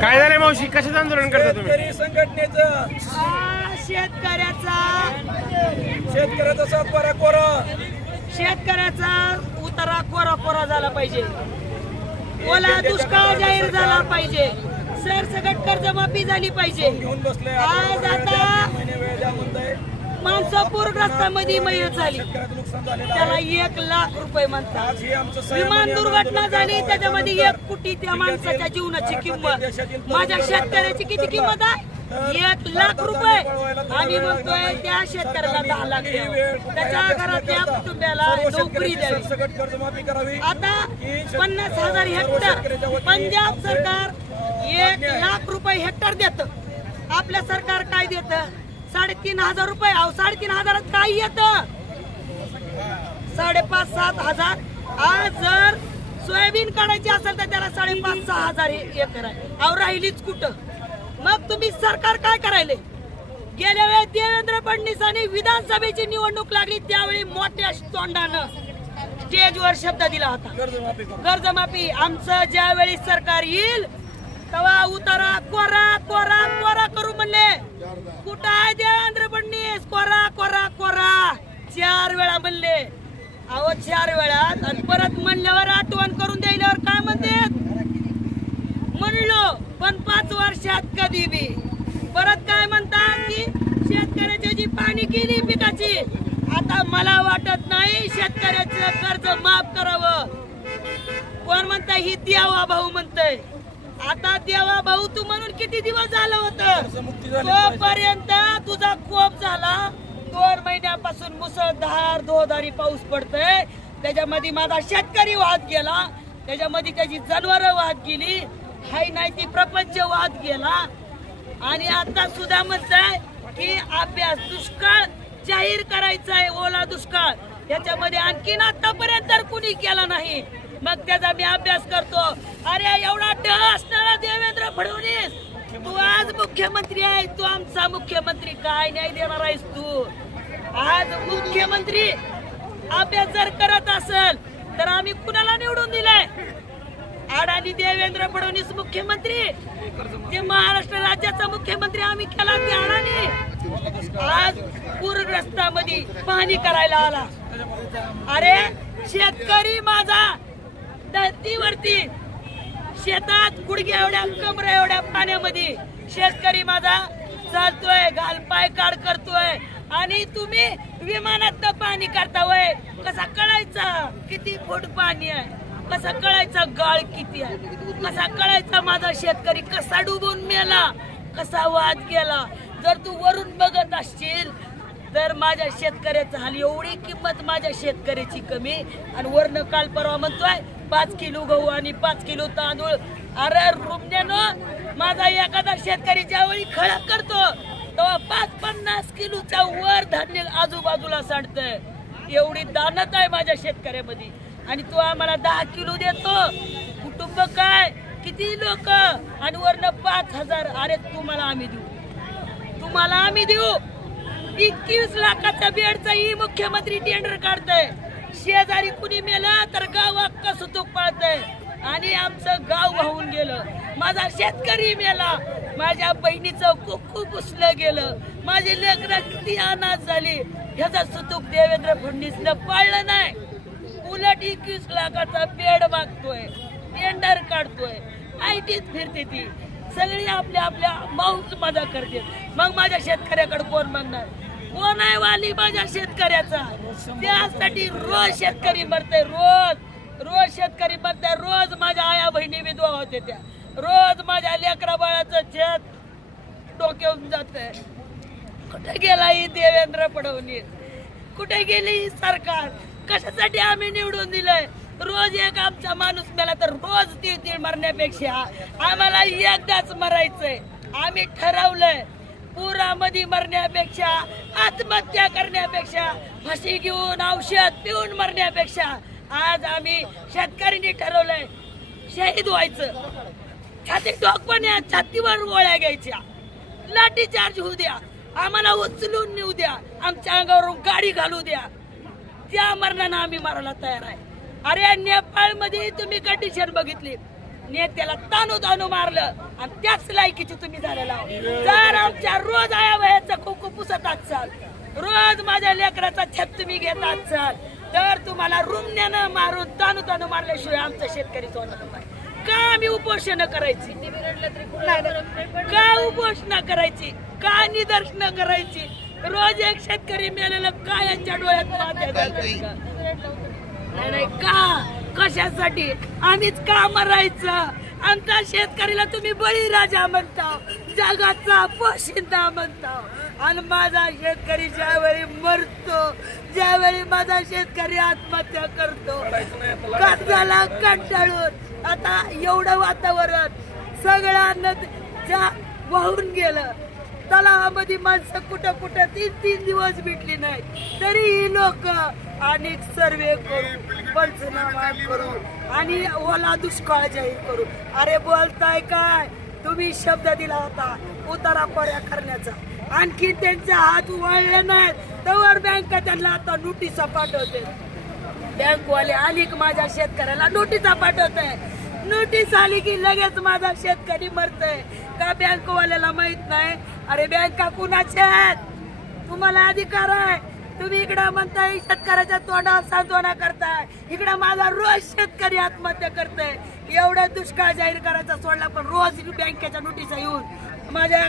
काय झालंय मावशी? कशाचं आंदोलन करता तुम्ही? शेतकरी संघटनेचं शेतकऱ्याचा शेतकऱ्याचा सातबारा कोरा. शेतकऱ्याचा उतारा कोरा कोरा झाला पाहिजे. ओला दुष्काळ जाहीर झाला पाहिजे. सरसकट कर्जमाफी झाली पाहिजे. घेऊन बसले आज आता महिने वेळ द्या म्हणताय. माणसं पूरग्रस्तामध्ये मयत झाली. त्याला एक लाख रुपये म्हणतात. विमान दुर्घटना झाली त्याच्यामध्ये एक कोटी त्या माणसाच्या जीवनाची किंमत. माझ्या शेतकऱ्याची किती किंमत आहे? एक लाख रुपये. आम्ही म्हणतोय त्या शेतकऱ्याला दहा लाख त्याच्या घरातल्या कुटुंबाला नोकरी द्यावी. आता पन्नास हजार हेक्टर पंजाब सरकार एक लाख रुपये हेक्टर देत. आपल्या सरकार काय देतं? साडेतीन हजार रुपये. अहो साडेतीन हजारात काय येत. साडेपाच सात हजार. आज जर सोयाबीन काढायची असेल तर त्याला साडेपाच सहा हजार एकर आहे अहो राहिलीच कुठं? मग तुम्ही सरकार काय करायले? गेल्या वेळेस देवेंद्र फडणवीसांनी विधानसभेची निवडणूक लागली त्यावेळी मोठ्या तोंडानं स्टेजवर शब्द दिला होता. कर्जमाफी करा. कर्जमाफी. आमचं ज्यावेळी सरकार येईल तेव्हा उतारा कोरा कुठं आहे देवेंद्र फडणवीस कोरा कोरा कोरा. चार वेळा म्हणले. अहो चार वेळा. आणि परत म्हणल्यावर आठवण करून द्यायल्यावर काय म्हणते म्हणलो पण पाच वर्षात कधी बी. परत काय म्हणतात की शेतकऱ्याची जी पाणी केली पिकाची आता मला वाटत नाही शेतकऱ्याचं कर्ज माफ करावं. कोण म्हणताय? ही द्यावा भाऊ म्हणतय. आता देवा भाऊ तू म्हणून किती दिवस झालं होतं. तोपर्यंत तुझा कोप झाला. दोन महिन्यापासून मुसळधार धोधारी पाऊस पडतोय. त्याच्यामध्ये माझा शेतकरी वाहत गेला. त्याच्यामध्ये त्याची जनावर वाहत गेली. हाय नाही ती प्रपंच वाहत गेला. आणि आता सुद्धा म्हणताय की अभ्यास दुष्काळ जाहीर करायचा आहे ओला दुष्काळ. याच्यामध्ये आणखीन आतापर्यंत तर कुणी केला नाही. मग त्याचा मी अभ्यास करतो. अरे एवढा डह असणारा तू आज मुख्यमंत्री आहे तू आमचा मुख्यमंत्री काय न्याय देणार आहेस तू? आज मुख्यमंत्री अभ्यास जर करत असेल तर आम्ही कुणाला निवडून दिलाय? अडाणी देवेंद्र फडणवीस मुख्यमंत्री. ते महाराष्ट्र राज्याचा मुख्यमंत्री आम्ही केला ते अडाणी. आज पूरग्रस्तामध्ये पाहणी करायला आला. अरे शेतकरी माझा धरतीवरती शेतात गुडघ्या एवढ्या कमरा एवढ्या पाण्यामध्ये. शेतकरी माझा चालतोय घालपाय काढ करतोय. आणि तुम्ही विमानात पाणी करता वय कसा कळायचा किती फूट पाणी आहे? कसा कळायचा गाळ किती आहे? कसा कळायचा माझा शेतकरी कसा डुबून मेला? कसा वाद गेला जर तू वरून बघत असशील तर माझ्या शेतकऱ्याचा हाल एवढी किंमत माझ्या शेतकऱ्याची कमी. आणि वरनं काल परवा म्हणतोय पाच किलो गहू आणि पाच किलो तांदूळ. अरे रुमण्यानं माझा एखादा शेतकरी ज्यावेळी खळा करतो तेव्हा पाच पन्नास किलोच्या वर धान्य आजूबाजूला सांडतंय. एवढी दानत आहे माझ्या शेतकऱ्यामध्ये. आणि तो आम्हाला दहा किलो देतो. कुटुंब काय? किती लोक? आणि वरनं पाच हजार. अरे तुम्हाला आम्ही देऊ. तुम्हाला आम्ही देऊ. एकवीस लाखाच्या बेडचा ही मुख्यमंत्री टेंडर काढतय. शेजारी कुणी मेला तर गाव अक्का सुतूक पळतय? आणि आमचं गाव वाहून गेलं. माझा शेतकरी मेला. माझ्या बहिणीचं कुक्कू पुसलं गेलं. माझी लेकरं किती अनाथ झाली. ह्याचा सुतूक देवेंद्र फडणवीसनं पाळलं नाही. उलट एकवीस लाखाचा बेड मागतोय. टेंडर काढतोय. आयटीत फिरते ती. सगळी आपल्या आपल्या माऊस मजा करते. मग माझ्या शेतकऱ्याकडे कोण मागणार कोण आहे वाली माझ्या शेतकऱ्याचा. त्यासाठी रोज शेतकरी मरते रोज. रोज शेतकरी मरते रोज माझ्या आया बहिणी विधवा होते त्या. रोज माझ्या लेकरा बाळाचं शेत डोक्यावून जात कुठे गेला ही देवेंद्र फडणवीस? कुठे गेली ही सरकार? कशासाठी आम्ही निवडून दिलंय? रोज एक आमचा माणूस मेला तर रोज तीळ तीळ मरण्यापेक्षा आम्हाला एकदाच मरायचंय. आम्ही ठरवलंय पुरामध्ये मरण्यापेक्षा आत्महत्या करण्यापेक्षा फाशी घेऊन औषध पिऊन मरण्यापेक्षा आज आम्ही शेतकऱ्यांनी ठरवलंय शहीद व्हायचं. छाती टोकपणे छातीवर गोळ्या घ्यायच्या. लाठी चार्ज होऊ द्या. आम्हाला उचलून नेऊ द्या. आमच्या अंगावरून गाडी घालू द्या. त्या मरणानं आम्ही मारायला तयार आहे. अरे नेपाळमध्ये तुम्ही कंडिशन बघितली. नेत्याला तानू तानू मारलं आणि त्याच लायकीची तुम्ही झालेला जर आमच्या रोज आया वयाचा कुकू पुसत असाल रोज माझ्या लेकराचा छत तुम्ही घेत असाल तर तुम्हाला रुमण्यानं मारून तानू तानू मारल्याशिवाय आमचा शेतकरी होणार नाही. का आम्ही उपोषण करायची? का उपोषण करायची? का निदर्शन करायची? रोज एक शेतकरी मेलेलं का यांच्या डोळ्यात नाही नाही का? कशासाठी? आम्हीच का मरायचं? आमच्या शेतकरीला तुम्ही बळीराजा म्हणता. जगाचा पोशिंदा म्हणता. आणि माझा शेतकरी ज्यावेळी मरतो ज्यावेळी माझा शेतकरी आत्महत्या करतो कर्जाला कंटाळून? आता एवढं वातावरण सगळ्या ज्या वाहून गेलं तलावामध्ये माणसं कुठं कुठं तीन तीन दिवस भेटली नाही तरी ही लोक अनेक सर्वे करू पंचनामा करू आणि ओला दुष्काळ जाहीर करू. अरे बोलताय काय? तुम्ही शब्द दिला होता उतारा पर्या करण्याचा. आणखी त्यांचा हात वळले नाहीत. तर बँक त्यांना आता नोटिसा पाठवते. बँकवाले आली की माझ्या शेतकऱ्याला नोटिसा पाठवत. आहे नोटीस आली की लगेच माझा शेतकरी मरतय. का बँकवाल्याला माहीत नाही? अरे बँका कुणाच्या आहेत? तुम्हाला अधिकार आहे. तुम्ही इकडं म्हणताय शेतकऱ्याच्या तोंडावर सांत्वना करताय. इकडं माझा रोज शेतकरी आत्महत्या करताय. एवढा दुष्काळ जाहीर करायचा सोडला पण रोज बँकेच्या नोटिसा येऊन माझ्या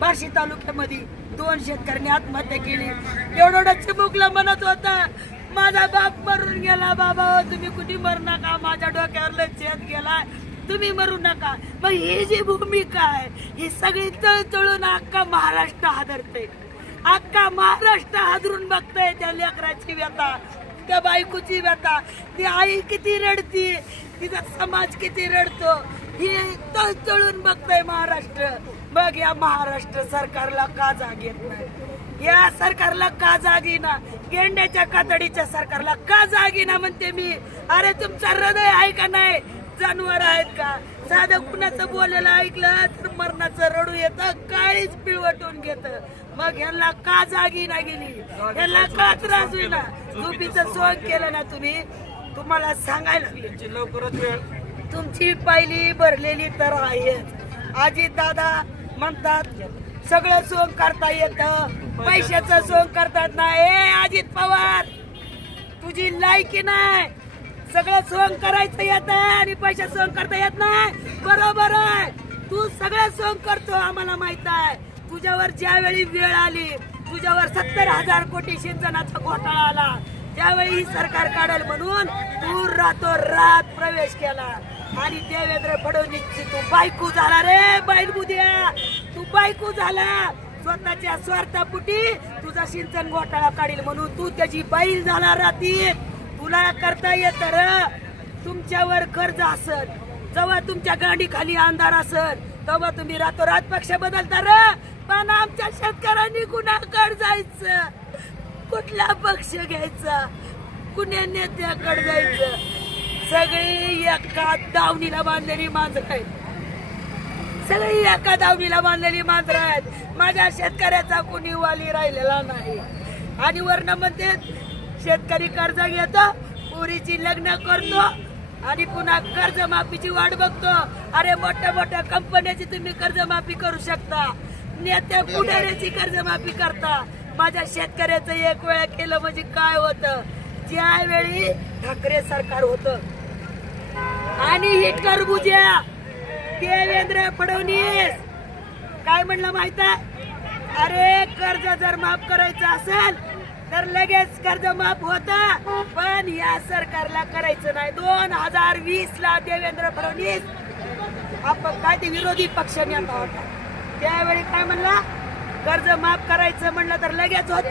बार्शी तालुक्यामध्ये दोन शेतकऱ्यांनी आत्महत्या केली. एवढं एवढं चिमुकलं म्हणत होता माझा बाप मरून गेला बाबा हो, तुम्ही कुठे मरू नका माझ्या डोक्यावर लय छेद गेला तुम्ही मरू नका. मग ही जी भूमिका आहे ही सगळी तळतळून अख्खा महाराष्ट्र हादरते अख्खा महाराष्ट्र हादरून बघतोय त्या लेकराची व्यथा त्या बायकोची व्यथा. ती आई किती रडती तिचा समाज किती रडतो ही तळतळून बघतोय महाराष्ट्र. बघ या महाराष्ट्र सरकारला का जाग येत नाही? या सरकारला का जाग येईना? गेंड्याच्या कातडीच्या सरकारला का जाग येईना म्हणते मी? अरे तुमचं हृदय आहे का नाही? जनावर आहेत का? साधं कुणाचं बोलायला ऐकलं तर मरणाचं रडू येतं काळीच पिळवटून घेतं. मग ह्यांना का जागी ना गेली? ह्यांना का त्रास होईना झोपीचं सोंग केलं. ना तुम्ही. तुम्हाला सांगायला लवकरच वेळ. तुमची पहिली भरलेली तर आहेच. आजी दादा म्हणतात सगळं सोंग करता येत. पैशाचं सोंग करतात ना. ए अजित पवार तुझी लायकी नाही. सगळं सोंग करायचं येत आणि पैसा सोंग करता येत नाही. बरोबर आहे. तू सगळं सोंग करतो आम्हाला माहीत आहे. तुझ्यावर ज्यावेळी वेळ आली तुझ्यावर सत्तर हजार कोटी सिंचनाचा घोटाळा आला त्यावेळी ही सरकार काढल म्हणून तू रातो रात प्रवेश केला. आणि देवेंद्र फडणवीसची तू बायकू झाला रे बैल बुद्या. तू बायकू झाला. स्वतःच्या स्वार्थापुटी तुझा सिंचन घोटाळा काढील म्हणून तू त्याची बैल झाला रात्री तुला करता येत र. तुमच्यावर कर्ज असत जेव्हा तुमच्या गाडी खाली अंधार असत तेव्हा तुम्ही रातोरात पक्ष बदलता र. पण आमच्या शेतकऱ्यांनी कुणाकडे जायचं? कुठला पक्ष घ्यायचा? कुण्या नेत्याकडे जायचं? सगळी एका दावणीला बांधलेली मांजर आहेत. सगळी एका दावणीला बांधलेली मांजर आहेत. माझ्या शेतकऱ्याचा कुणी वाली राहिलेला नाही. आणि वर्ण म्हणते शेतकरी कर्ज घेतो पुरीची लग्न करतो आणि पुन्हा कर्जमाफीची वाट बघतो. अरे मोठ्या मोठ्या कंपन्याची तुम्ही कर्जमाफी करू शकता. नेत्या पुढाऱ्याची कर्जमाफी करता. माझ्या शेतकऱ्याचं एक वेळा केलं म्हणजे काय होतं? ज्यावेळी ठाकरे सरकार होतं. आणि ही टरबुज्या देवेंद्र फडणवीस. काय म्हणलं माहीत आहे? अरे कर्ज जर माफ करायचं असेल तर लगेच कर्ज माफ होत. पण या सरकारला करायचं नाही. दोन हजार वीस ला देवेंद्र फडणवीस आपण काय ते विरोधी पक्ष नेता होता. त्यावेळी काय म्हणला? कर्ज माफ करायचं म्हणलं तर लगेच होत.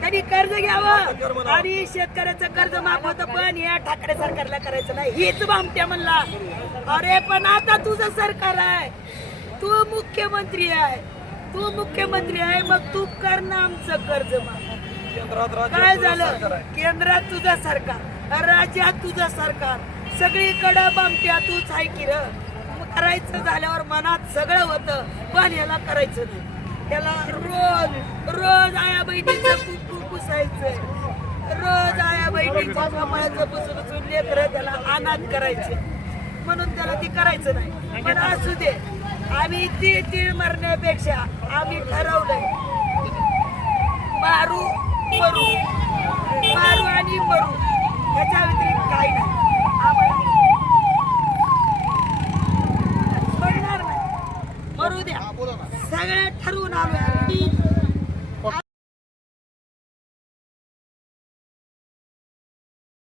त्यांनी कर्ज घ्यावं. आणि शेतकऱ्याचं कर्ज माफ होतं पण या ठाकरे सरकारला करायचं नाही. हीच भामट्या म्हणला. अरे पण आता तुझं सरकार आहे. तू मुख्यमंत्री आहे. तू मुख्यमंत्री आहे मग तू कर ना आमचं कर्ज माफ. काय झालं. केंद्रात तुझं सरकार. राज्यात तुझं सरकार. सगळीकडं बामट्या तूच आहे की र? करायचं झाल्यावर मनात सगळं होतं पण याला करायचं नाही. त्याला रोज रोज आया बहिणीचं कुकू पुसायचं रोज आया बहिणीच्या कपाळाचं पुसून पुसून लेकरं त्याला अनाथ करायचे. म्हणून त्याला ती करायचं नाही. पण असू दे आम्ही ती तीळ मरण्यापेक्षा आम्ही ठरवलंय. मारू मरू. मारू आणि मरू. याच्या व्यतिरिक्त काही नाही.